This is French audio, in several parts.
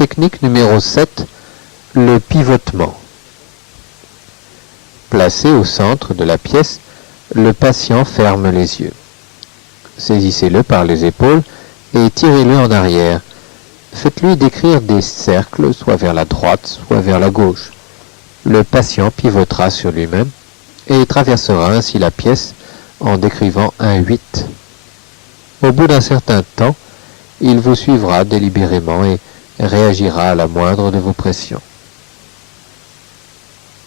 Technique numéro 7, le pivotement. Placé au centre de la pièce, le patient ferme les yeux. Saisissez-le par les épaules et tirez-le en arrière. Faites-lui décrire des cercles, soit vers la droite, soit vers la gauche. Le patient pivotera sur lui-même et traversera ainsi la pièce en décrivant un 8. Au bout d'un certain temps, il vous suivra délibérément et réagira à la moindre de vos pressions.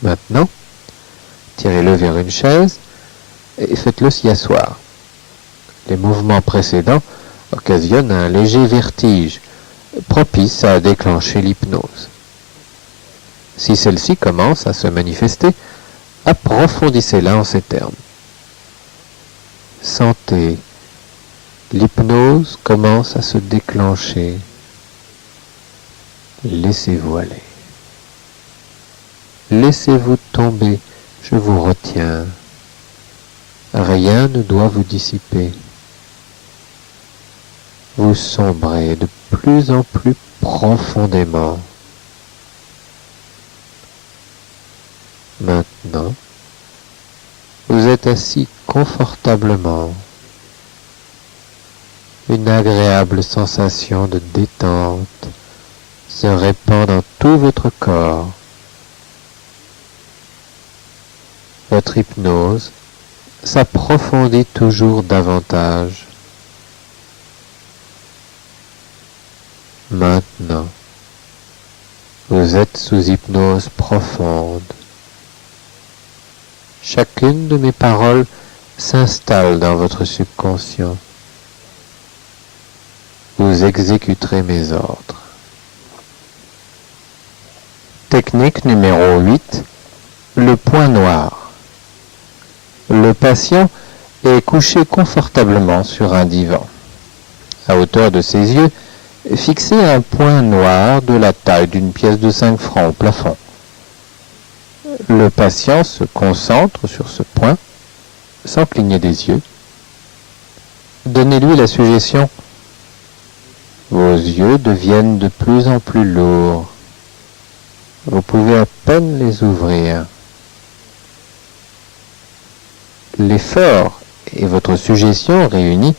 Maintenant, tirez-le vers une chaise et faites-le s'y asseoir. Les mouvements précédents occasionnent un léger vertige, propice à déclencher l'hypnose. Si celle-ci commence à se manifester, approfondissez-la en ces termes. Sentez, l'hypnose commence à se déclencher. Laissez-vous aller. Laissez-vous tomber, je vous retiens. Rien ne doit vous dissiper. Vous sombrez de plus en plus profondément. Maintenant, vous êtes assis confortablement. Une agréable sensation de détente se répand dans tout votre corps. Votre hypnose s'approfondit toujours davantage. Maintenant, vous êtes sous hypnose profonde. Chacune de mes paroles s'installe dans votre subconscient. Vous exécuterez mes ordres. Technique numéro 8, le point noir. Le patient est couché confortablement sur un divan. À hauteur de ses yeux, fixez un point noir de la taille d'une pièce de 5 francs au plafond. Le patient se concentre sur ce point, sans cligner des yeux. Donnez-lui la suggestion. Vos yeux deviennent de plus en plus lourds. Vous pouvez à peine les ouvrir. L'effort et votre suggestion réunis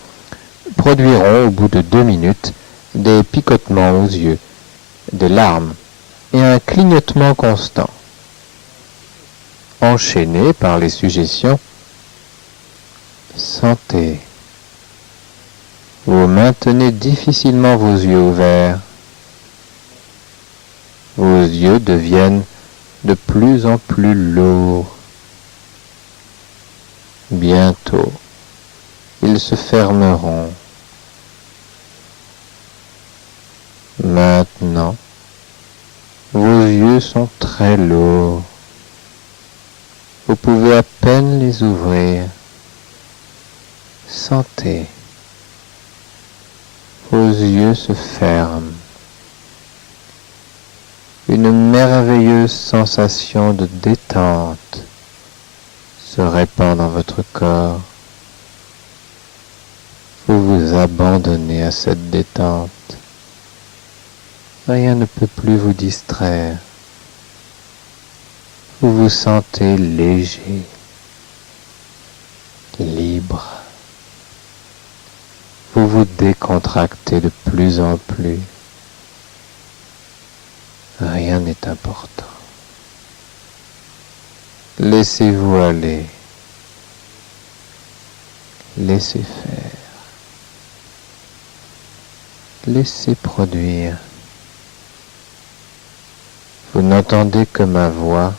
produiront au bout de 2 minutes des picotements aux yeux, des larmes et un clignotement constant. Enchaîné par les suggestions, sentez. Vous maintenez difficilement vos yeux ouverts. Vos yeux deviennent de plus en plus lourds. Bientôt, ils se fermeront. Maintenant, vos yeux sont très lourds. Vous pouvez à peine les ouvrir. Sentez. Vos yeux se ferment. Une merveilleuse sensation de détente se répand dans votre corps. Vous vous abandonnez à cette détente. Rien ne peut plus vous distraire. Vous vous sentez léger, libre. Vous vous décontractez de plus en plus. Rien n'est important. Laissez-vous aller. Laissez faire. Laissez produire. Vous n'entendez que ma voix.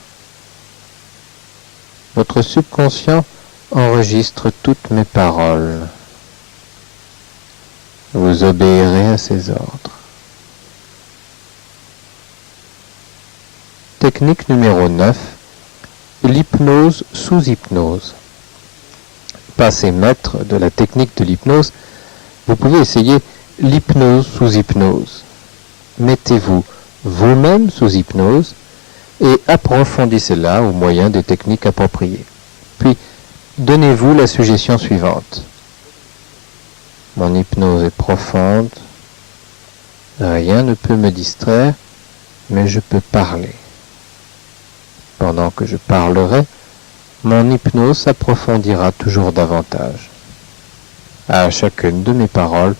Votre subconscient enregistre toutes mes paroles. Vous obéirez à ses ordres. Technique numéro 9, l'hypnose sous hypnose. Passé maître de la technique de l'hypnose, vous pouvez essayer l'hypnose sous hypnose. Mettez-vous vous-même sous hypnose et approfondissez-la au moyen des techniques appropriées. Puis, donnez-vous la suggestion suivante. Mon hypnose est profonde, Rien ne peut me distraire, mais je peux parler. Pendant que je parlerai, mon hypnose s'approfondira toujours davantage. À chacune de mes paroles,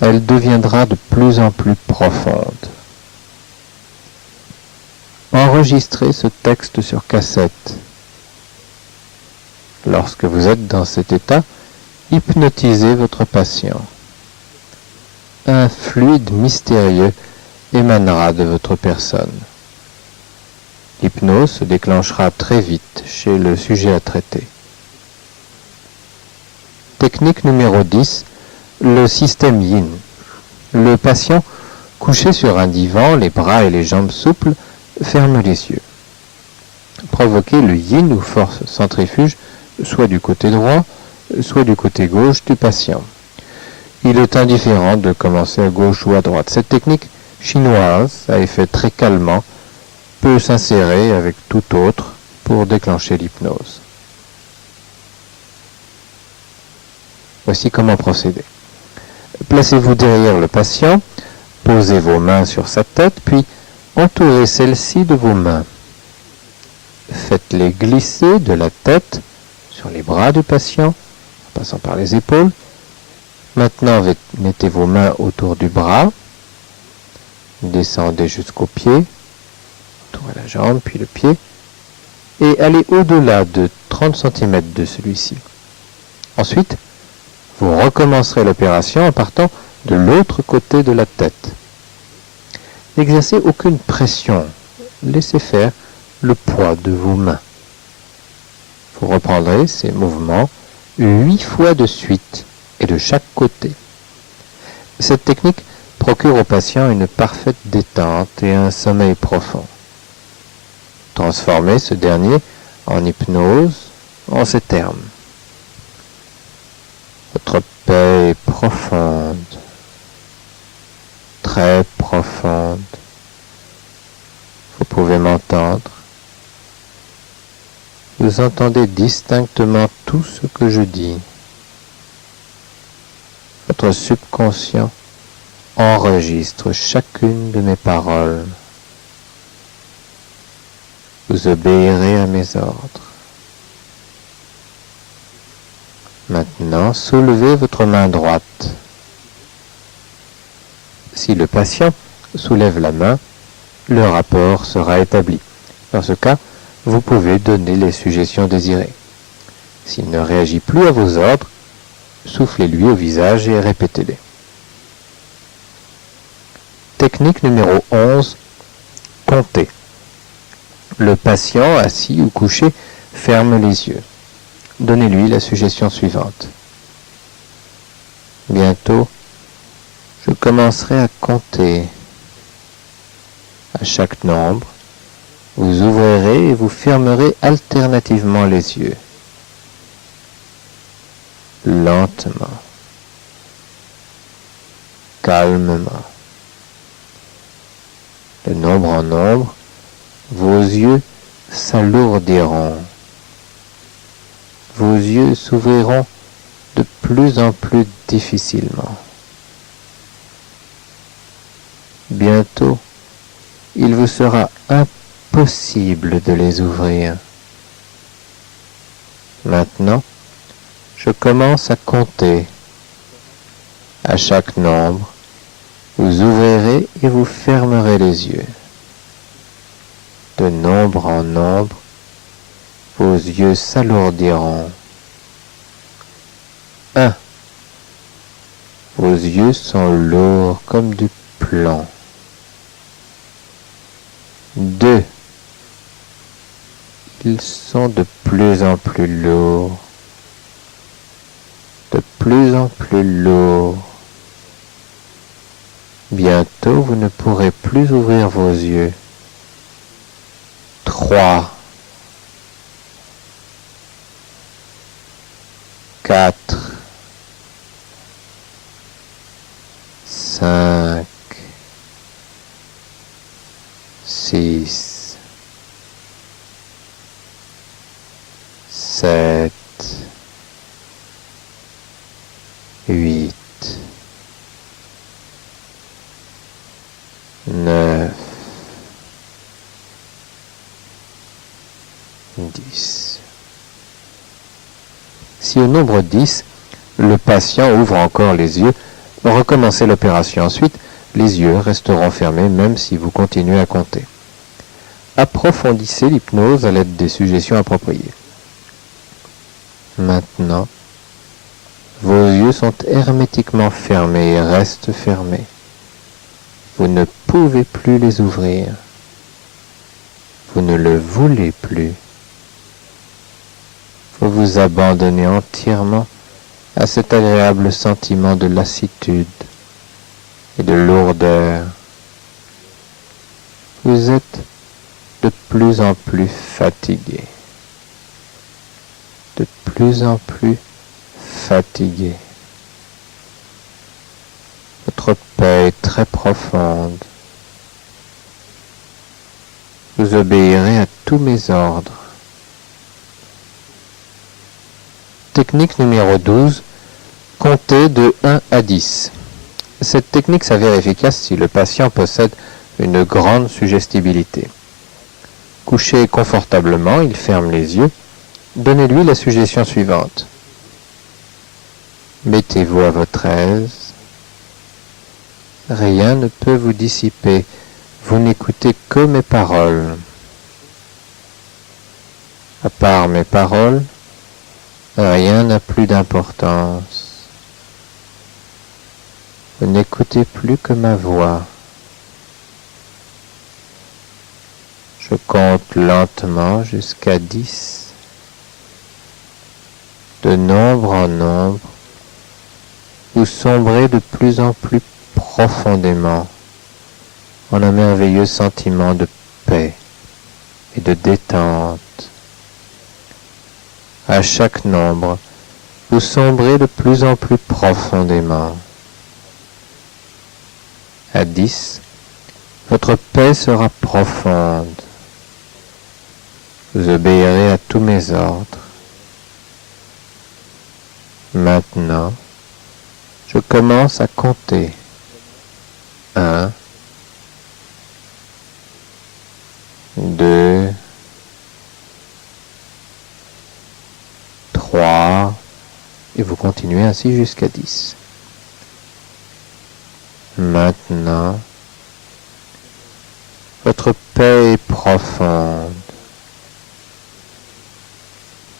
elle deviendra de plus en plus profonde. Enregistrez ce texte sur cassette. Lorsque vous êtes dans cet état, hypnotisez votre patient. Un fluide mystérieux émanera de votre personne. L'hypnose se déclenchera très vite chez le sujet à traiter. Technique numéro 10, le système yin. Le patient, couché sur un divan, les bras et les jambes souples, ferme les yeux. Provoquez le yin ou force centrifuge, soit du côté droit, soit du côté gauche du patient. Il est indifférent de commencer à gauche ou à droite. Cette technique chinoise, à effet très calmant, peut s'insérer avec tout autre pour déclencher l'hypnose. Voici comment procéder. Placez-vous derrière le patient, posez vos mains sur sa tête, puis entourez celle-ci de vos mains. Faites-les glisser de la tête sur les bras du patient, en passant par les épaules. Maintenant, mettez vos mains autour du bras, descendez jusqu'au pied, entourez la jambe, puis le pied, et allez au-delà de 30 cm de celui-ci. Ensuite, vous recommencerez l'opération en partant de l'autre côté de la tête. N'exercez aucune pression, laissez faire le poids de vos mains. Vous reprendrez ces mouvements 8 fois de suite et de chaque côté. Cette technique procure au patient une parfaite détente et un sommeil profond. Transformez ce dernier en hypnose en ces termes. Votre paix est profonde, très profonde. Vous pouvez m'entendre. Vous entendez distinctement tout ce que je dis. Votre subconscient enregistre chacune de mes paroles. Vous obéirez à mes ordres. Maintenant, soulevez votre main droite. Si le patient soulève la main, le rapport sera établi. Dans ce cas, vous pouvez donner les suggestions désirées. S'il ne réagit plus à vos ordres, soufflez-lui au visage et répétez-les. Technique numéro 11, compter. Le patient, assis ou couché, ferme les yeux. Donnez-lui la suggestion suivante. Bientôt, je commencerai à compter. À chaque nombre, vous ouvrirez et vous fermerez alternativement les yeux. Lentement, calmement. De nombre en nombre, vos yeux s'alourdiront. Vos yeux s'ouvriront de plus en plus difficilement. Bientôt, il vous sera impossible de les ouvrir. Maintenant, je commence à compter. À chaque nombre, vous ouvrirez et vous fermerez les yeux. De nombre en nombre, vos yeux s'alourdiront. 1. Vos yeux sont lourds comme du plomb. 2. Ils sont de plus en plus lourds. De plus en plus lourds. Bientôt, vous ne pourrez plus ouvrir vos yeux. 3. 4. 5. 6. 7. 8. 9, 10. Si au nombre 10, le patient ouvre encore les yeux, recommencez l'opération. Ensuite, les yeux resteront fermés même si vous continuez à compter. Approfondissez l'hypnose à l'aide des suggestions appropriées. Maintenant, vos yeux sont hermétiquement fermés et restent fermés. Vous ne pouvez plus les ouvrir. Vous ne le voulez plus. Vous vous abandonnez entièrement à cet agréable sentiment de lassitude et de lourdeur. Vous êtes de plus en plus fatigué. De plus en plus fatigué. Votre paix est très profonde. Vous obéirez à tous mes ordres. Technique numéro 12. Comptez de 1 à 10. Cette technique s'avère efficace si le patient possède une grande suggestibilité. Couché confortablement, il ferme les yeux. Donnez-lui la suggestion suivante. Mettez-vous à votre aise. Rien ne peut vous dissiper. Vous n'écoutez que mes paroles. À part mes paroles, rien n'a plus d'importance. Vous n'écoutez plus que ma voix. Je compte lentement jusqu'à 10. De nombre en nombre, vous sombrez de plus en plus profondément en un merveilleux sentiment de paix et de détente. À chaque nombre, vous sombrez de plus en plus profondément. À 10, votre paix sera profonde. Vous obéirez à tous mes ordres. Maintenant, je commence à compter. 1, 2, 3, et vous continuez ainsi jusqu'à 10. Maintenant, votre paix est profonde.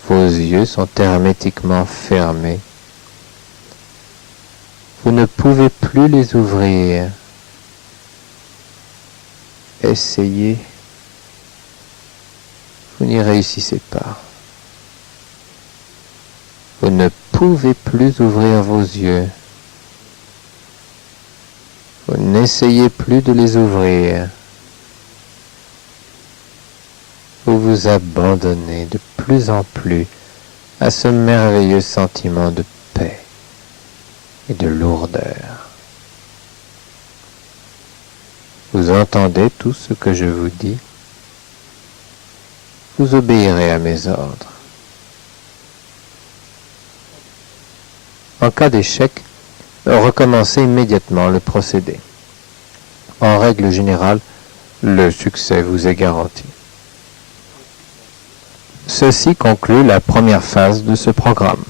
Vos yeux sont hermétiquement fermés. Vous ne pouvez plus les ouvrir. Essayez. Vous n'y réussissez pas. Vous ne pouvez plus ouvrir vos yeux. Vous n'essayez plus de les ouvrir. Vous vous abandonnez de plus en plus à ce merveilleux sentiment de paix et de lourdeur. Vous entendez tout ce que je vous dis. Vous obéirez à mes ordres. En cas d'échec, recommencez immédiatement le procédé. En règle générale, le succès vous est garanti. Ceci conclut la première phase de ce programme.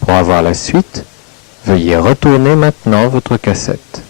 Pour avoir la suite, veuillez retourner maintenant votre cassette.